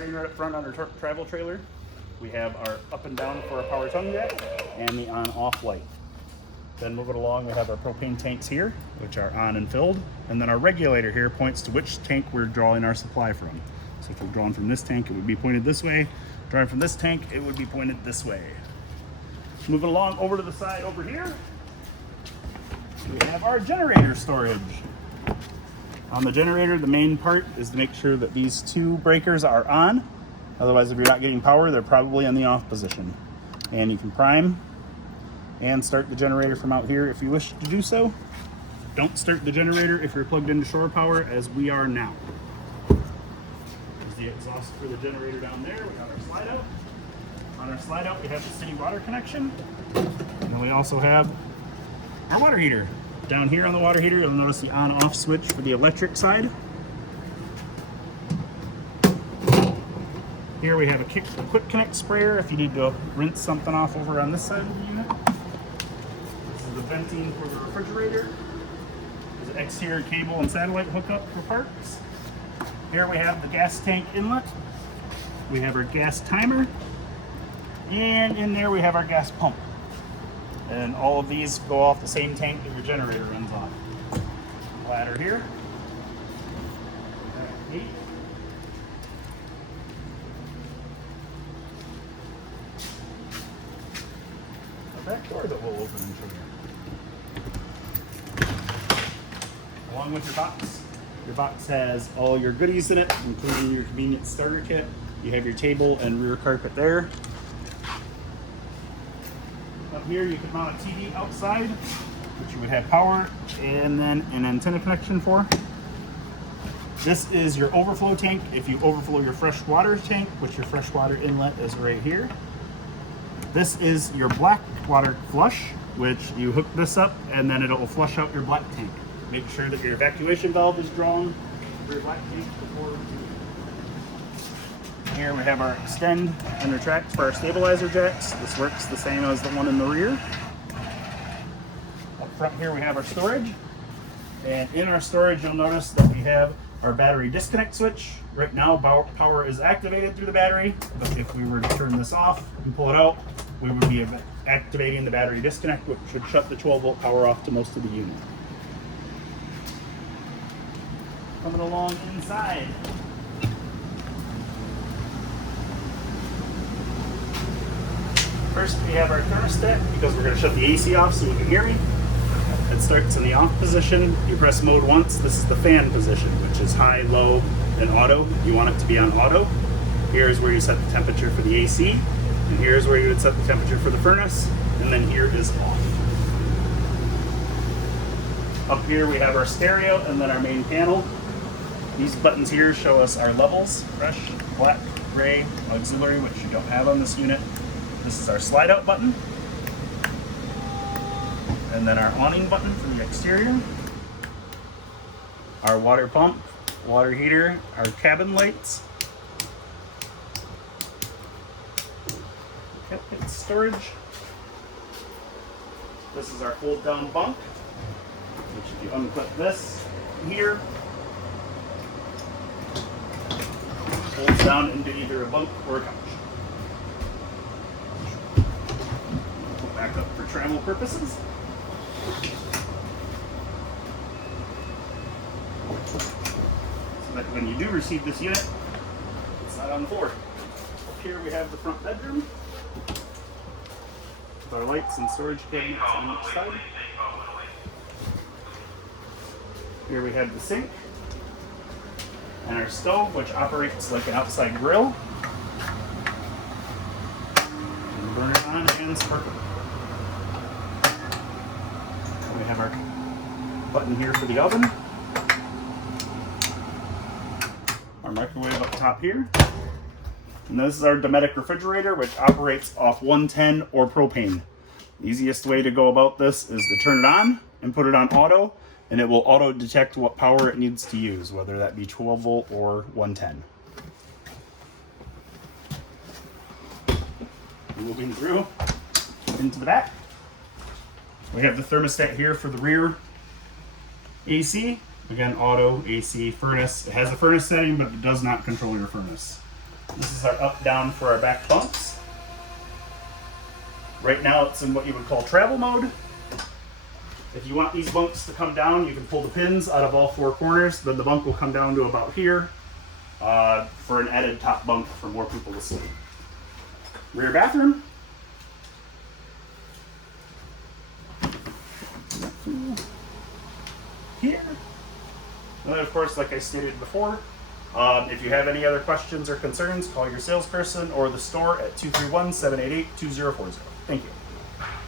Starting right up front on our travel trailer, we have our up and down for our power tongue jack and the on-off light. Then moving along, we have our propane tanks here, which are on and filled. And then our regulator here points to which tank we're drawing our supply from. So if we're drawing from this tank, it would be pointed this way. Drawing from this tank, it would be pointed this way. Moving along over to the side over here, we have our generator storage. On the generator, the main part is to make sure that these two breakers are on. Otherwise, if you're not getting power, they're probably in the off position. And you can prime and start the generator from out here if you wish to do so. Don't start the generator if you're plugged into shore power, as we are now. There's the exhaust for the generator down there. We have our slide out. On our slide out, we have the city water connection. And then we also have our water heater. Down here on the water heater, you'll notice the on-off switch for the electric side. Here we have a quick connect sprayer if you need to rinse something off over on this side of the unit. This is the venting for the refrigerator. There's an exterior cable and satellite hookup for parts. Here we have the gas tank inlet. We have our gas timer. And in there we have our gas pump. And all of these go off the same tank that your generator runs on. Ladder here. A back door that will open and show you. Along with your box has all your goodies in it, including your convenience starter kit. You have your table and rear carpet there. Up here you can mount a TV outside, which you would have power and then an antenna connection for. This is your overflow tank if you overflow your fresh water tank, which your fresh water inlet is right here. This is your black water flush, which you hook this up and then it'll flush out your black tank. Make sure that your evacuation valve is drawn for your black tank before. Here we have our extend and retract for our stabilizer jacks. This works the same as the one in the rear. Up front here we have our storage. And in our storage you'll notice that we have our battery disconnect switch. Right now power is activated through the battery, but if we were to turn this off and pull it out, we would be activating the battery disconnect, which should shut the 12-volt power off to most of the unit. Coming along inside. First, we have our thermostat, because we're going to shut the AC off so you can hear me. It starts in the off position. You press mode once. This is the fan position, which is high, low, and auto. You want it to be on auto. Here's where you set the temperature for the AC, and here's where you would set the temperature for the furnace, and then here is off. Up here we have our stereo and then our main panel. These buttons here show us our levels: fresh, black, gray, auxiliary, which you don't have on this unit. This is our slide out button. And then our awning button for the exterior. Our water pump, water heater, our cabin lights. It's storage. This is our fold down bunk, which if you unclip this here, folds down into either a bunk or a couch. Put back up for travel purposes. So that when you do receive this unit, it's not on the floor. Up here we have the front bedroom with our lights and storage cabinets on each side. Here we have the sink and our stove, which operates like an outside grill. And burn it on and sparkle. We have our button here for the oven. Our microwave up top here. And this is our Dometic refrigerator, which operates off 110 or propane. The easiest way to go about this is to turn it on and put it on auto, and it will auto detect what power it needs to use, whether that be 12 volt or 110. Moving through into the back. We have the thermostat here for the rear AC. Again, auto, AC, furnace. It has a furnace setting, but it does not control your furnace. This is our up-down for our back bunks. Right now it's in what you would call travel mode. If you want these bunks to come down, you can pull the pins out of all four corners. Then the bunk will come down to about here for an added top bunk for more people to sleep. Rear bathroom. Here. And then of course, like I stated before, if you have any other questions or concerns, call your salesperson or the store at 231-788-2040. Thank you.